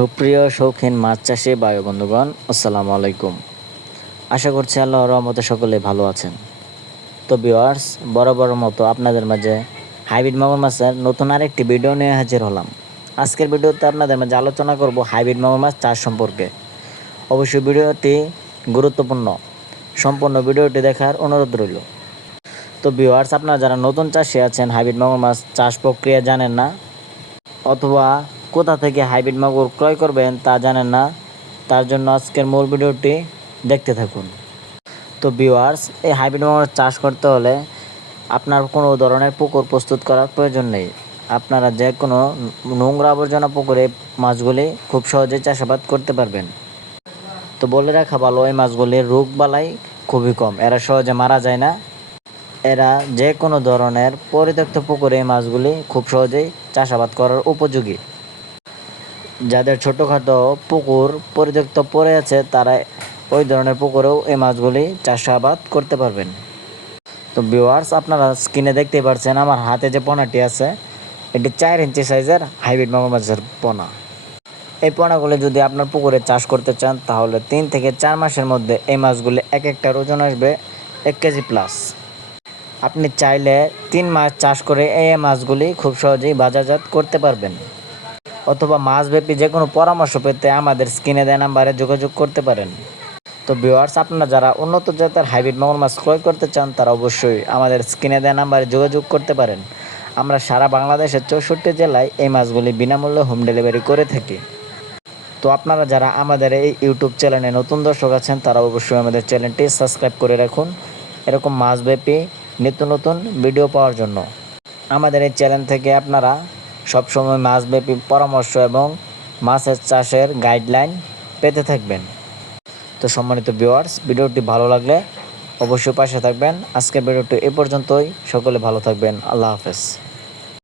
সুপ্রিয় শৌখিন মাছ চাষি ভাই বন্ধুগণ, আসসালামু আলাইকুম। আশা করছি আল্লাহর রহমতে সকলে ভালো আছেন। তো ভিউয়ার্স, বরাবর মতো আপনাদের মাঝে হাইব্রিড মাগুর মাছের নতুন আরেকটি ভিডিও নিয়ে হাজির হলাম। আজকের ভিডিওতে আপনাদের মাঝে আলোচনা করব হাইব্রিড মাগুর মাছ চাষ সম্পর্কে। অবশ্যই ভিডিওটি গুরুত্বপূর্ণ, সম্পূর্ণ ভিডিওটি দেখার অনুরোধ রইল। তো ভিউয়ার্স, আপনারা যারা নতুন চাষি আছেন, হাইব্রিড মাগুর মাছ চাষ প্রক্রিয়া জানেন না, অথবা কোথা থেকে হাইব্রিড মাগুর ক্রয় করবেন তা জানেন না, তার জন্য আজকের মূল ভিডিওটি দেখতে থাকুন। তো ভিউয়ার্স, এই হাইব্রিড মাগুর চাষ করতে হলে আপনার কোনো ধরনের পুকুর প্রস্তুত করার প্রয়োজন নেই। আপনারা যে কোনো নোংরা আবর্জনা পুকুরে মাছগুলি খুব সহজেই চাষাবাদ করতে পারবেন। তো বলে রাখা ভালো, এই মাছগুলির রোগ বালাই খুবই কম, এরা সহজে মারা যায় না। এরা যে কোনো ধরনের পরিত্যক্ত পুকুরে এই মাছগুলি খুব সহজেই চাষাবাদ করার উপযোগী। যাদের ছোটোখাটো পুকুর পরিত্যক্ত পড়ে আছে, তারা ওই ধরনের পুকুরেও এই মাছগুলি চাষাবাদ করতে পারবেন। তো ভিউয়ার্স, আপনারা স্ক্রিনে দেখতেই পাচ্ছেন আমার হাতে যে পোনাটি আছে, এটি 4 ইঞ্চি সাইজের হাইব্রিড মাগুর মাছের পোনা। এই পোনাগুলি যদি আপনার পুকুরে চাষ করতে চান, তাহলে 3 থেকে 4 মাসের মধ্যে এই মাছগুলি এক একটার ওজন আসবে 1 কেজি প্লাস। আপনি চাইলে 3 মাস চাষ করে এই মাছগুলি খুব সহজেই বাজারজাত করতে পারবেন। অথবা মাছব্যাপী যে কোনো পরামর্শ পেতে আমাদের স্ক্রিনে দেওয়া নাম্বারে যোগাযোগ করতে পারেন। তো ভিউয়ার্স, আপনারা যারা উন্নত জাতের হাইব্রিড মাগুর মাছ ক্রয় করতে চান, তারা অবশ্যই আমাদের স্ক্রিনে দেওয়া নাম্বারে যোগাযোগ করতে পারেন। আমরা সারা বাংলাদেশের 64 জেলায় এই মাছগুলি বিনামূল্যে হোম ডেলিভারি করে থাকি। তো আপনারা যারা আমাদের এই ইউটিউব চ্যানেলে নতুন দর্শক আছেন, তারা অবশ্যই আমাদের চ্যানেলটি সাবস্ক্রাইব করে রাখুন, এরকম মাছব্যাপী নিত্য নতুন ভিডিও পাওয়ার জন্য। আমাদের এই চ্যানেল থেকে আপনারা সবসময় মাছব্যাপী পরামর্শ এবং মাছের চাষের গাইডলাইন পেতে থাকবেন। তো সম্মানিত ভিউয়ার্স, ভিডিওটি ভালো লাগলে অবশ্যই পাশে থাকবেন। আজকের ভিডিওটি এ পর্যন্তই। সকলে ভালো থাকবেন। আল্লাহ হাফেজ।